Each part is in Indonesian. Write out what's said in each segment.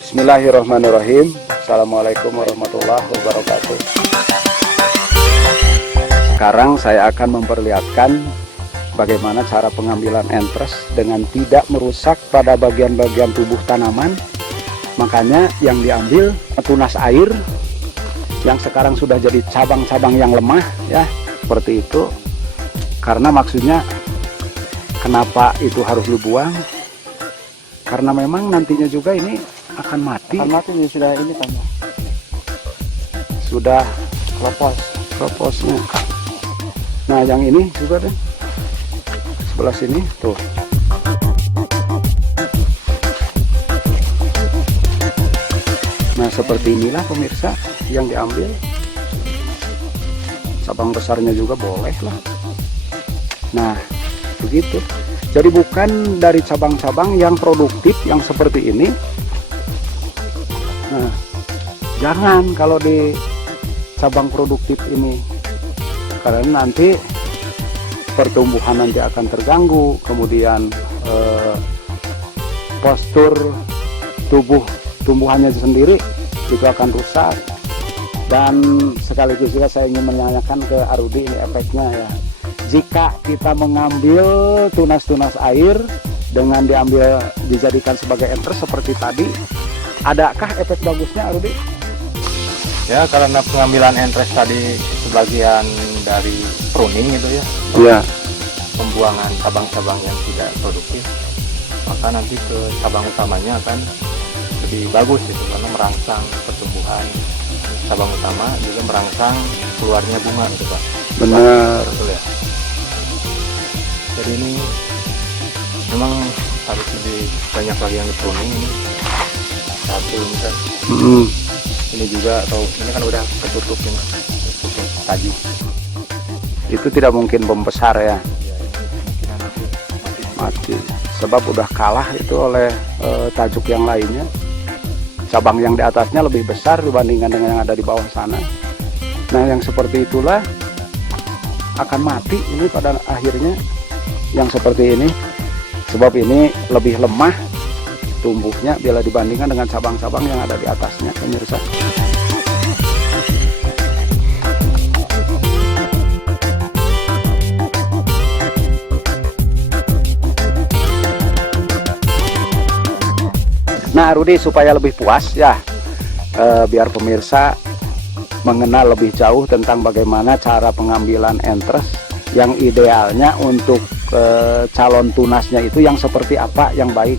Bismillahirrahmanirrahim. Assalamualaikum warahmatullahi wabarakatuh. Sekarang saya akan memperlihatkan bagaimana cara pengambilan entres dengan tidak merusak pada bagian-bagian tubuh tanaman. Makanya yang diambil tunas air yang sekarang sudah jadi cabang-cabang yang lemah, ya, seperti itu. Karena maksudnya kenapa itu harus dibuang? Karena memang nantinya juga ini akan mati. Akan mati ini sudah ini kan. Sudah kroposnya. Nah, yang ini juga deh. Sebelah sini tuh. Nah, seperti inilah pemirsa yang diambil. Cabang besarnya juga boleh lah. Nah, begitu. Jadi bukan dari cabang-cabang yang produktif yang seperti ini. Nah, jangan kalau di cabang produktif ini, karena nanti pertumbuhan nanti akan terganggu, kemudian postur tumbuhannya sendiri itu akan rusak. Dan sekaligus juga saya ingin menanyakan ke Arudi ini efeknya, ya. Jika kita mengambil tunas-tunas air dengan dijadikan sebagai entres seperti tadi, adakah efek bagusnya, Arudi? Ya, karena pengambilan entres tadi sebagian dari pruning gitu ya. Iya. Pembuangan cabang-cabang yang tidak produktif, maka nanti ke cabang utamanya akan lebih bagus itu, karena merangsang pertumbuhan cabang utama, juga merangsang keluarnya bunga gitu, Pak. Benar. Betul ya. Jadi ini memang harus lebih banyak lagi yang di pruning ini. Satu ini kan. Ini juga, atau ini kan udah ketutup ini, ketutup taji. Itu tidak mungkin membesar, ya. Mati. Sebab udah kalah itu oleh tajuk yang lainnya. Cabang yang di atasnya lebih besar dibandingkan dengan yang ada di bawah sana. Nah, yang seperti itulah akan mati ini pada akhirnya, yang seperti ini. Sebab ini lebih lemah tumbuhnya bila dibandingkan dengan cabang-cabang yang ada di atasnya, pemirsa. Nah, Rudi, supaya lebih puas, ya, biar pemirsa mengenal lebih jauh tentang bagaimana cara pengambilan entres yang idealnya untuk calon tunasnya itu yang seperti apa yang baik.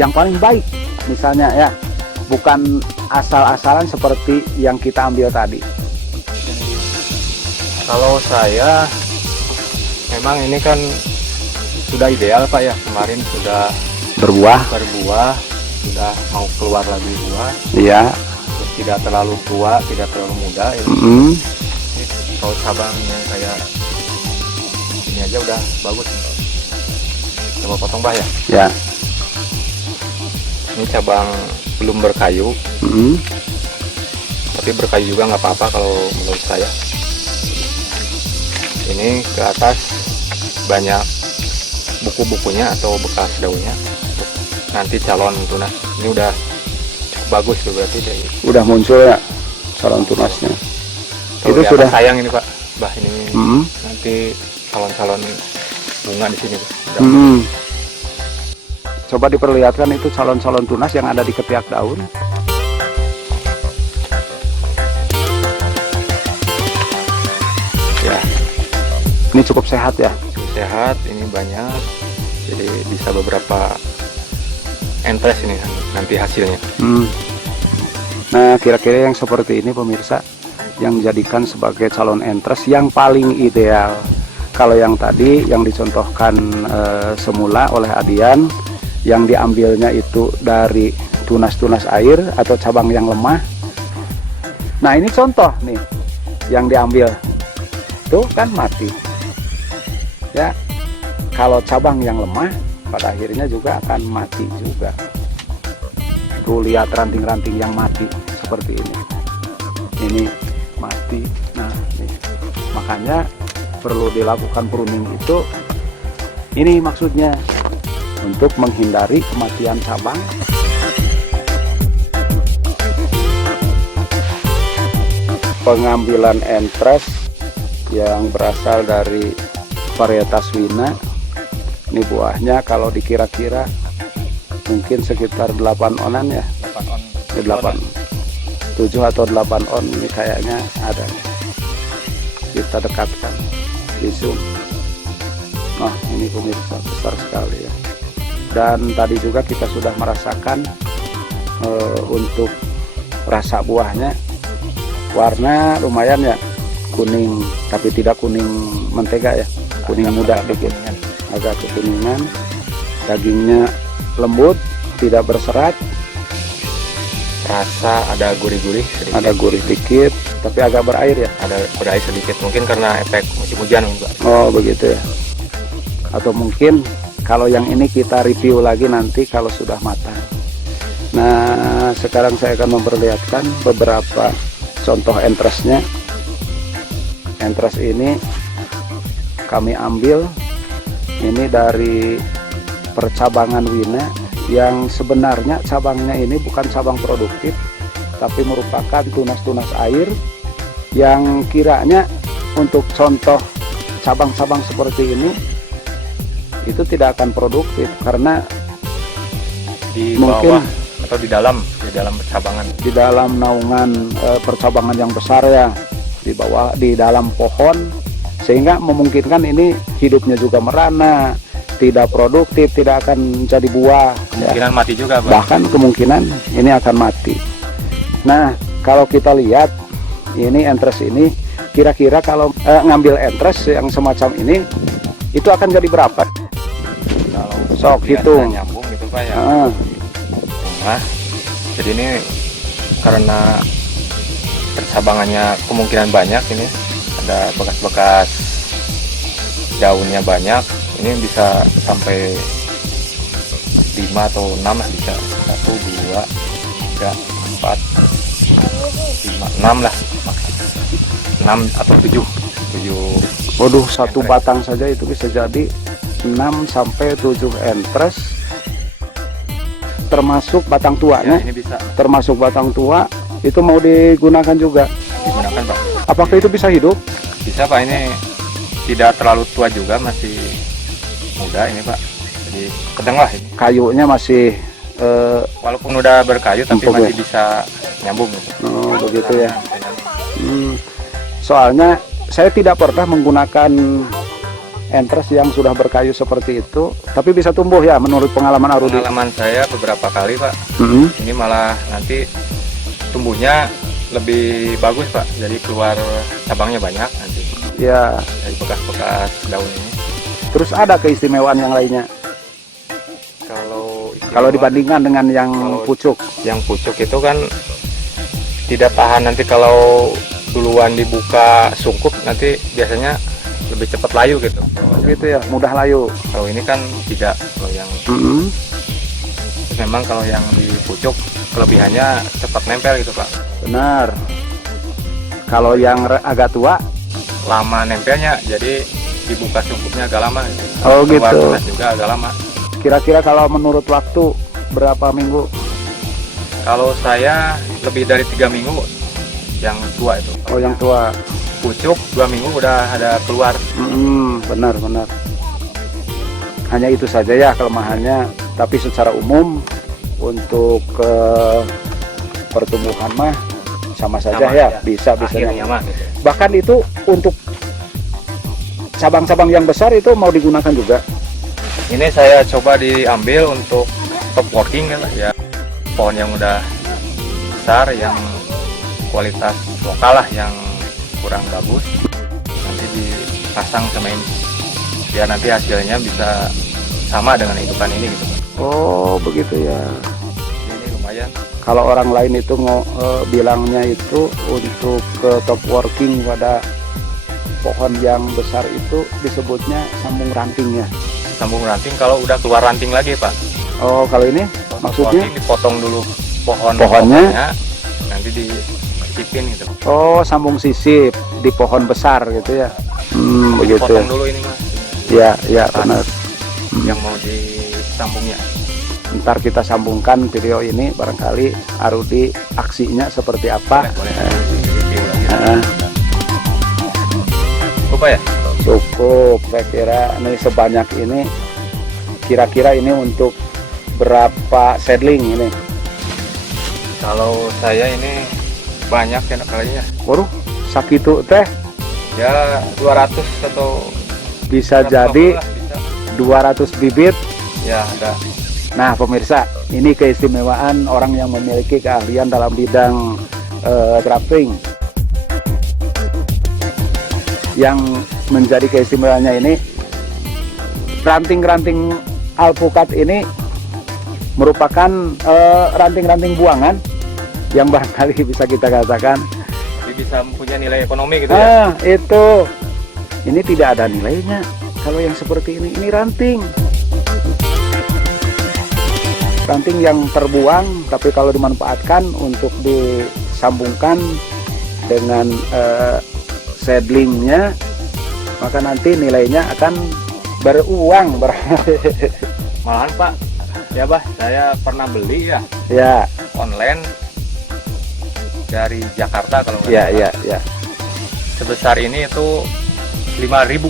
Yang paling baik misalnya, ya, bukan asal-asalan seperti yang kita ambil tadi. Kalau saya memang ini kan sudah ideal, Pak, ya. Kemarin sudah Berbuah. Sudah mau keluar lagi buah. Iya. Terus tidak terlalu tua, tidak terlalu muda ya. Kalau cabang yang kayak ini aja udah bagus. Coba potong, Pak, ya. Ya. Ini cabang belum berkayu, tapi berkayu juga nggak apa-apa kalau menurut saya. Ini ke atas banyak buku-bukunya atau bekas daunnya untuk nanti calon tunas. Ini udah cukup bagus tuh, berarti dari Udah muncul, ya, calon tunasnya. itu sudah sayang ini, Pak. Ini nanti calon-calon bunga di sini, Pak. Coba diperlihatkan itu calon-calon tunas yang ada di ketiak daun. Ya, ini cukup sehat, ya. Cukup sehat, ini banyak, jadi bisa beberapa entres ini nanti hasilnya. Nah, kira-kira yang seperti ini, pemirsa, yang dijadikan sebagai calon entres yang paling ideal. Kalau yang tadi yang dicontohkan semula oleh Adian, yang diambilnya itu dari tunas-tunas air atau cabang yang lemah. Nah, ini contoh nih yang diambil, tuh kan mati, ya. Kalau cabang yang lemah pada akhirnya juga akan mati juga. Tuh, lihat ranting-ranting yang mati seperti ini mati. Nah, nih. Makanya perlu dilakukan pruning itu ini maksudnya untuk menghindari kematian cabang. Pengambilan entres yang berasal dari varietas Wina, ini buahnya kalau dikira-kira mungkin sekitar 8 onan ya, 7 atau 8 on ini kayaknya ada. Kita dekatkan di zoom. Nah ini pemirsa besar sekali ya. Dan tadi juga kita sudah merasakan untuk rasa buahnya, warna lumayan ya, kuning tapi tidak kuning mentega ya, kuning muda dikit, agak kekuningan. Dagingnya lembut, tidak berserat, Rasa ada gurih-gurih sedikit. ada gurih dikit tapi agak berair ya. Ada berair sedikit, mungkin karena efek musim hujan Pak. Oh begitu ya. Atau mungkin kalau yang ini kita review lagi nanti kalau sudah matang. Nah sekarang saya akan memperlihatkan beberapa contoh entresnya. Entres ini kami ambil ini dari percabangan Wina, yang sebenarnya cabangnya ini bukan cabang produktif tapi merupakan tunas-tunas air yang kiranya untuk contoh cabang-cabang seperti ini itu tidak akan produktif karena Di mungkin bawah atau di dalam percabangan. di dalam naungan percabangan yang besar ya, di bawah, di dalam pohon, sehingga memungkinkan ini hidupnya juga merana, tidak produktif, tidak akan jadi buah ya. Kemungkinan mati juga Pak. Bahkan kemungkinan ini akan mati. Nah kalau kita lihat ini entres ini, kira-kira kalau ngambil entres yang semacam ini itu akan jadi berapa? Kalau Sok biasa hitung. nyambung gitu Pak ya. Ah, Nah, jadi ini karena percabangannya kemungkinan banyak, ini ada bekas-bekas daunnya banyak, ini bisa sampai 5 atau 6 lah, bisa 1, 2, 3, 4, 5, 6 lah, 6 atau 7. waduh, satu batang saja itu bisa jadi 6 sampai 7 entres, termasuk batang Ya, tuanya. ini bisa Termasuk batang tua itu mau digunakan juga. digunakan Pak. Apakah itu bisa hidup? Bisa Pak, ini tidak terlalu tua juga, masih muda ini Pak. Jadi sedang lah ini. Kayunya masih Walaupun udah berkayu tapi Empuk ya? masih bisa nyambung gitu. oh, begitu ya. Bisa nyambung. Soalnya saya tidak pernah menggunakan entres yang sudah berkayu seperti itu, tapi bisa tumbuh ya menurut pengalaman Arudi. Pengalaman saya beberapa kali Pak, Hmm. ini malah nanti tumbuhnya lebih bagus Pak, jadi keluar cabangnya banyak nanti Ya, dari bekas-bekas daun ini. terus ada keistimewaan yang lainnya kalau dibandingkan dengan yang Kalau- pucuk. yang pucuk itu kan tidak tahan, nanti kalau duluan dibuka sungkup nanti biasanya lebih cepat layu gitu. Begitu ya, mudah layu. Kalau ini kan tidak, kalau yang Hmm. memang kalau yang di pucuk kelebihannya cepat nempel gitu Pak. Benar. Kalau yang agak tua, Lama nempelnya, jadi dibuka sungkupnya agak lama. Oh, Keluar gitu. tunas juga agak lama. kira-kira kalau menurut waktu berapa minggu? Kalau saya lebih dari 3 minggu yang tua itu. Oh, yang tua. Pucuk 2 minggu udah ada keluar. Benar. Hanya itu saja ya kelemahannya, tapi secara umum untuk pertumbuhan mah sama saja Sama ya, aja. bisa Akhirnya nyambung. mah gitu. Bahkan itu untuk cabang-cabang yang besar itu mau digunakan juga. Ini saya coba diambil untuk top working ya, pohon yang udah besar, yang kualitas lokal lah, yang kurang bagus, nanti dipasang sama ini biar nanti hasilnya bisa sama dengan hidupan ini gitu. Oh begitu ya. Ini lumayan. Kalau orang lain itu bilangnya itu untuk top working pada pohon yang besar itu disebutnya sambung ranting ya. Sambung ranting kalau udah keluar ranting lagi Pak. Oh kalau ini maksudnya? Working dipotong dulu Pohonnya? nanti disipin gitu. Oh sambung sisip di pohon besar gitu ya. Begitu. Potong dulu ini mas. Ya, ya benar. Yang mau disambungnya. Ntar kita sambungkan video ini, barangkali Arudi aksinya seperti apa. Boleh. Review lagi. Nah, Lupa ya? cukup, saya kira ini sebanyak ini. Kira-kira ini untuk berapa seedling ini? Kalau saya ini banyak ya kalinya. Waduh, sakitu teh Ya 200 atau bisa 150 jadi lah, bisa. 200 bibit. Ya ada. Nah pemirsa, ini keistimewaan orang yang memiliki keahlian dalam bidang grafting. Yang menjadi keistimewaannya ini, ranting-ranting alpukat ini merupakan ranting-ranting buangan yang barangkali bisa kita katakan, Jadi bisa mempunyai nilai ekonomi gitu ya. itu ini tidak ada nilainya. Kalau yang seperti ini ranting yang terbuang, tapi kalau dimanfaatkan untuk disambungkan dengan seedlingnya, maka nanti nilainya akan beruang. Malahan Pak, ya Bah, saya pernah beli ya Ya, online dari Jakarta kalau nggak ya, salah. ya. Sebesar ini itu 5.000.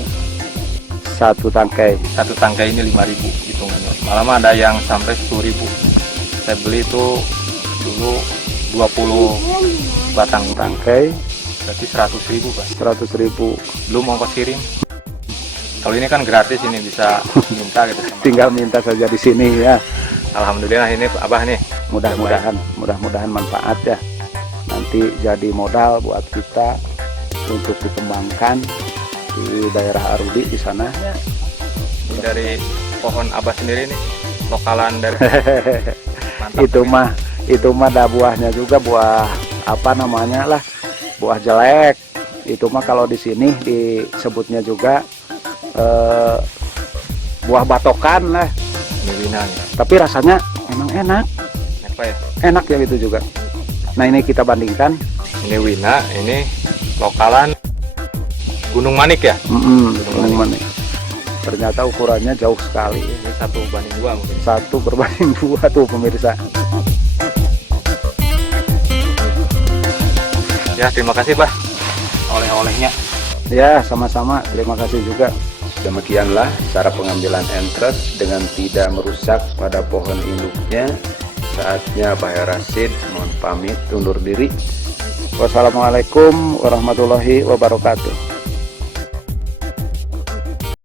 Satu tangkai. Satu tangkai ini 5.000 hitungannya. Malah ada yang sampai 10.000. Saya beli itu dulu 20 batang Tangkai berarti 100.000 Pak. 100.000. Belum ongkos kirim. Kalau ini kan gratis, ini bisa minta gitu sama. Tinggal minta saja di sini ya. Alhamdulillah ini Abah nih. Mudah-mudahan manfaat ya. Nanti jadi modal buat kita untuk dikembangkan di daerah Arudi di sana. Dari pohon Abah sendiri nih, lokalan dari mantap. itu mah ada buahnya juga, buah apa namanya lah, buah jelek. Itu mah kalau di sini disebutnya juga buah batokan lah, Miwina ya. tapi rasanya emang enak Apa ya? ya itu juga. Nah ini kita bandingkan. Ini Wina, ini lokalan Gunung Manik ya. Gunung Manik. Ternyata ukurannya jauh sekali. Ini 1:2 mungkin. 1/2 tuh pemirsa. Ya terima kasih Bah oleh-olehnya. Ya sama-sama, terima kasih juga. Demikianlah cara pengambilan entres dengan tidak merusak pada pohon induknya. Saatnya Pak Rasid mohon pamit undur diri. Wassalamualaikum warahmatullahi wabarakatuh.